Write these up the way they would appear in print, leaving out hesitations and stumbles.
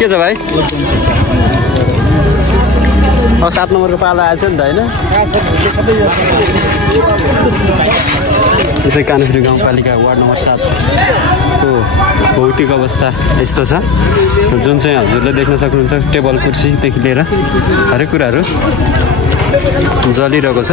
के छ भाइ? अब 7 नम्बरको पालो आएछ नि त हैन? यसै कानेश्वरी गाउँपालिका वार्ड नम्बर 7 को भौतिक अवस्था यस्तो छ, जुन चाहिँ हजुरले देख्न सक्नुहुन्छ। टेबल कुर्सीदेखि लिएर हरेक कुराहरू जलिरहेको छ।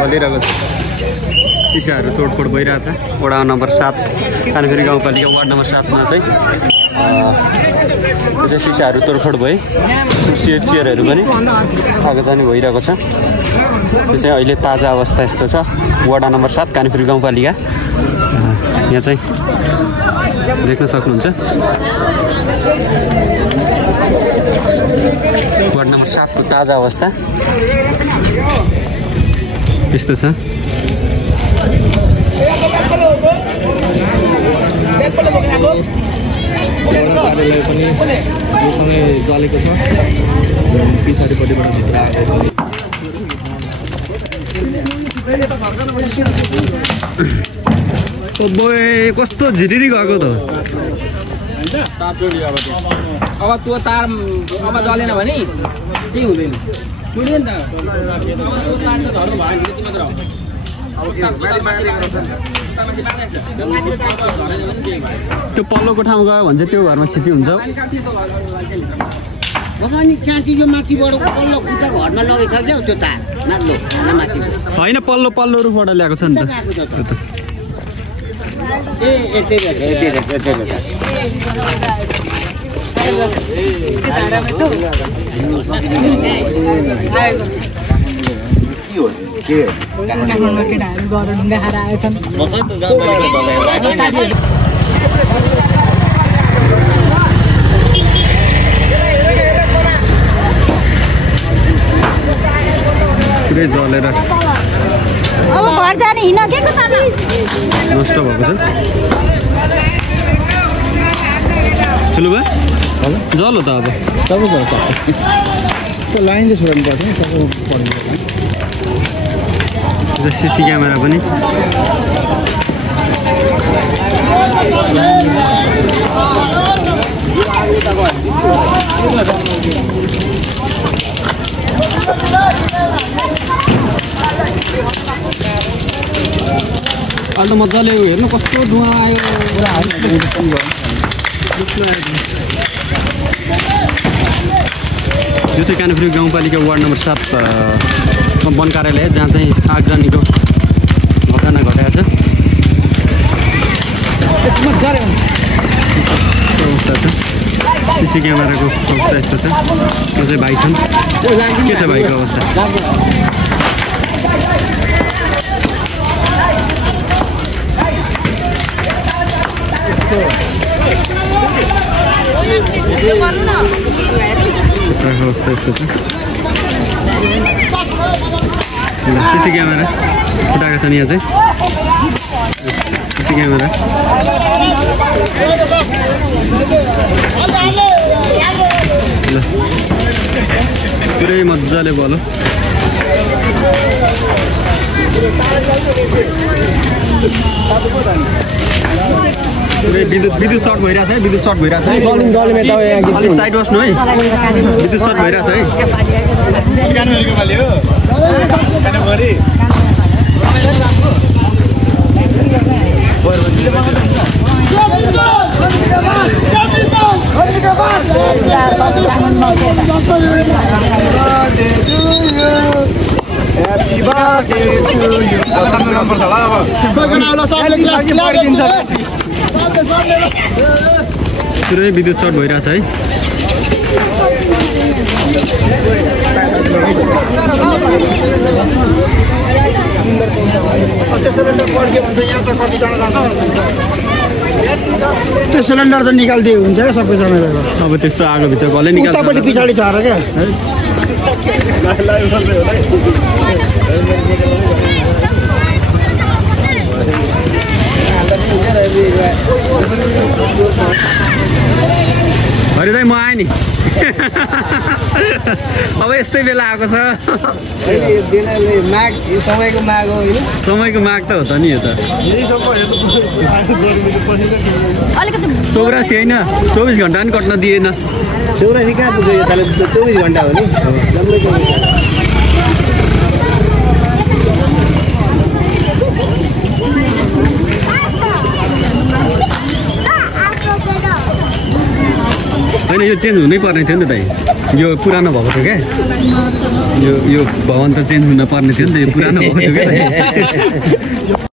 बोलिरहेको छ। सिसाहरू तोडफोड भइरहेछ। वडा नम्बर 7 कानेश्वरी गाउँपालिका वार्ड नम्बर 7 मा चाहिँ सिसाहरू तोडफोड भए, चेयरहरू पनि आगजनी भइरहेको छ। यो चाहिँ अहिले ताजा अवस्था यस्तो छ। वडा नम्बर 7 कानेश्वरी गाउँपालिका यहाँ चाहिँ देख्न सक्नुहुन्छ। वार्ड नम्बर 7 को ताजा अवस्था यस्तो छ। कार्यालय पनि योसँगै जलेको छ। पछाडिपट्टिबाट भित्र आएको कस्तो झिरिरी गएको त। अब त्यो तार अब जलेन भने केही हुँदैन। सुन्यो नि त, अब त्यो तार त झर्नु भयो नि त्यति मात्र हो। त्यो पल्लोको ठाउँ गयो भने चाहिँ त्यो घरमा क्षति हुन्छ। यो माथिबाट पल्लो कुदा घरमा लगिसक्यो त्यो तार माथि माथि होइन, पल्लो रुखबाट ल्याएको छ नि त। पुरै जलेर अब घर जाने हिँड के को तार नष्ट भएको छ। ठुलो भयो जलो त अब सबै गर्छ। त्यो लाइन चाहिँ छोड्नु पर्छ नि, सबै पढ्नु पर्छ। सिसी क्यामेरा पनि अहिले त मजाले हेर्नु कस्तो धुवा आयो। यो चाहिँ कानेश्वरी गाउँपालिका वार्ड नम्बर 7 वन कार्यालय जहाँ चाहिँ आगजनीको घटना घटेको छ। सिसी क्यामेराको अवस्था यस्तो छ। यो चाहिँ भाइ छन्। के छ भाइको अवस्था? अवस्था यस्तो छ। सिसी क्यामेरा फुटाएको छ नि यहाँ चाहिँ। सिसी क्यामेरा पुरै मजाले बोलो। पुरै विद्युत सर्ट भइरहेछ है। विद्युत सर्ट भइरहेछ है। अलिक साइड बस्नु है। विद्युत सर्ट भइरहेछ है। Happy birthday to you. पुरै विद्युत सर्ट भइरहेछ है। त्यो सिलिन्डर त निकालिदियो हुन्छ क्या सबैजनाले। अब त्यस्तो आगो भित्र कसले निकाल्छ? उतापट्टि पछाडि छ अरे क्या। हरि दाइ म आएँ नि। अब यस्तै बेला आएको छ। समयको माग हो होइन। समयको माग त हो त नि यो त। अलिकति 84 होइन 24 घन्टा पनि कट्न दिएन। 84 कहाँ पुग्यो यो ताले 24 घन्टा हो नि। होइन यो चेन्ज हुनै पर्ने थियो नि त दाइ। यो पुरानो भएको थियो क्या। यो भवन त चेन्ज हुन पर्ने थियो नि त। यो पुरानो भएको थियो क्या।